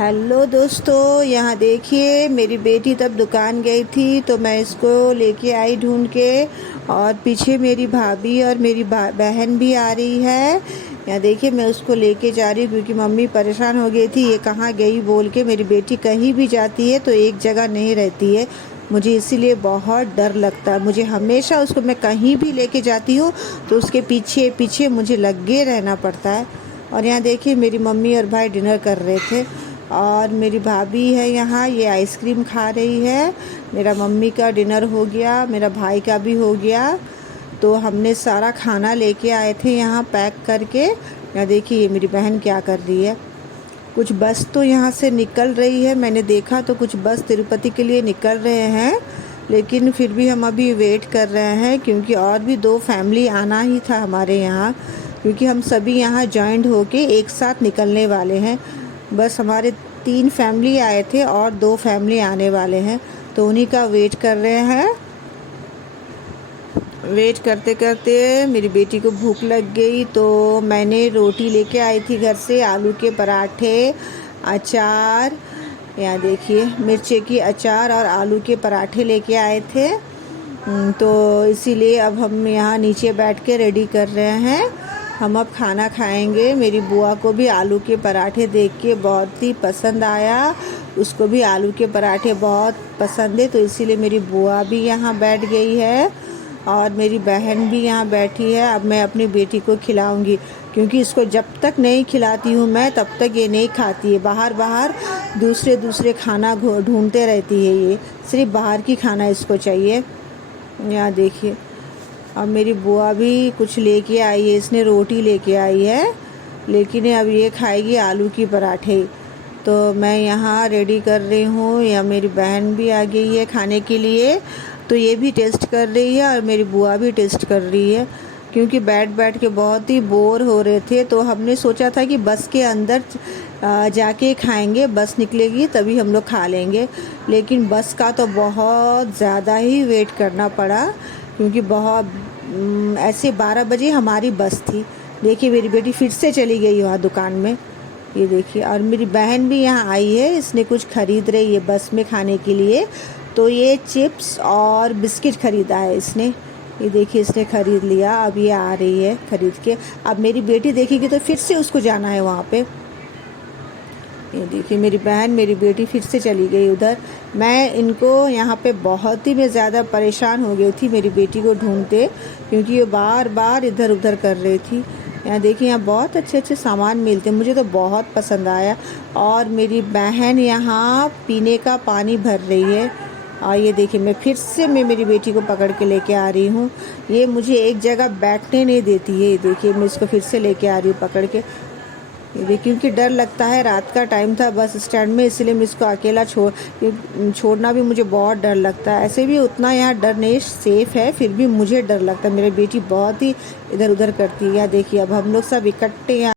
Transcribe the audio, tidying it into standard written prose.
Hello दोस्तों, यहाँ देखिए मेरी बेटी तब दुकान गई थी तो मैं इसको लेके आई ढूंढ के। और पीछे मेरी भाभी और मेरी बहन भी आ रही है। यहाँ देखिए मैं उसको लेके जा रही हूँ क्योंकि मम्मी परेशान हो गई थी ये कहाँ गई बोल के। मेरी बेटी कहीं भी जाती है तो एक जगह नहीं रहती है, मुझे इसीलिए बहुत डर लगता है। मुझे हमेशा उसको मैं कहीं भी लेके जाती हूँ तो उसके पीछे पीछे मुझे लगे रहना पड़ता है। और यहाँ देखिए मेरी मम्मी और भाई डिनर कर रहे थे और मेरी भाभी है यहाँ, ये आइसक्रीम खा रही है। मेरा मम्मी का डिनर हो गया, मेरा भाई का भी हो गया। तो हमने सारा खाना लेके आए थे यहाँ पैक करके। यहाँ देखिए ये मेरी बहन क्या कर रही है। कुछ बस तो यहाँ से निकल रही है, मैंने देखा तो कुछ बस तिरुपति के लिए निकल रहे हैं, लेकिन फिर भी हम अभी वेट कर रहे हैं क्योंकि और भी 2 फैमिली आना ही था हमारे यहाँ, क्योंकि हम सभी यहाँ जॉइंट होके एक साथ निकलने वाले हैं। बस हमारे 3 फैमिली आए थे और 2 फैमिली आने वाले हैं, तो उन्हीं का वेट कर रहे हैं। वेट करते करते मेरी बेटी को भूख लग गई तो मैंने रोटी लेके आई थी घर से, आलू के पराठे, अचार, यहाँ देखिए मिर्ची की अचार और आलू के पराठे लेके आए थे। तो इसीलिए अब हम यहाँ नीचे बैठ के रेडी कर रहे हैं। हम अब खाना खाएंगे। मेरी बुआ को भी आलू के पराठे देख के बहुत ही पसंद आया, उसको भी आलू के पराठे बहुत पसंद है, तो इसीलिए मेरी बुआ भी यहाँ बैठ गई है और मेरी बहन भी यहाँ बैठी है। अब मैं अपनी बेटी को खिलाऊंगी क्योंकि इसको जब तक नहीं खिलाती हूँ मैं तब तक ये नहीं खाती है। बाहर बाहर दूसरे खाना ढूंढते रहती है, ये सिर्फ बाहर की खाना इसको चाहिए। यहाँ देखिए अब मेरी बुआ भी कुछ लेके आई है, इसने रोटी लेके आई है, लेकिन अब ये खाएगी आलू की पराठे। तो मैं यहाँ रेडी कर रही हूँ, या मेरी बहन भी आ गई है खाने के लिए, तो ये भी टेस्ट कर रही है और मेरी बुआ भी टेस्ट कर रही है। क्योंकि बैठ बैठ के बहुत ही बोर हो रहे थे तो हमने सोचा था कि बस के अंदर जाके खाएंगे, बस निकलेगी तभी हम लोग खा लेंगे। लेकिन बस का तो बहुत ज़्यादा ही वेट करना पड़ा क्योंकि बहुत ऐसे 12 बजे हमारी बस थी। देखिए मेरी बेटी फिर से चली गई वहाँ दुकान में, ये देखिए। और मेरी बहन भी यहाँ आई है, इसने कुछ ख़रीद रही है बस में खाने के लिए, तो ये चिप्स और बिस्किट ख़रीदा है इसने, ये देखिए इसने ख़रीद लिया। अब ये आ रही है ख़रीद के। अब मेरी बेटी देखेगी तो फिर से उसको जाना है वहाँ पे। ये देखिए मेरी बहन मेरी बेटी फिर से चली गई उधर। मैं इनको यहाँ पे बहुत ही मैं ज़्यादा परेशान हो गई थी मेरी बेटी को ढूंढते, क्योंकि ये बार बार इधर उधर कर रही थी। यहाँ देखिए यहाँ बहुत अच्छे अच्छे सामान मिलते हैं, मुझे तो बहुत पसंद आया। और मेरी बहन यहाँ पीने का पानी भर रही है। और ये देखिए मैं मेरी बेटी को पकड़ के लेके आ रही हूँ, ये मुझे एक जगह बैठने नहीं देती है। ये देखिए मैं इसको फिर से लेके आ रही हूँ पकड़ के। ये देखिए क्योंकि डर लगता है, रात का टाइम था बस स्टैंड में, इसलिए मैं इसको अकेला छोड़ना भी मुझे बहुत डर लगता है। ऐसे भी उतना यहाँ डर नहीं, सेफ़ है, फिर भी मुझे डर लगता है। मेरी बेटी बहुत ही इधर उधर करती है। या देखिए अब हम लोग सब इकट्ठे यहाँ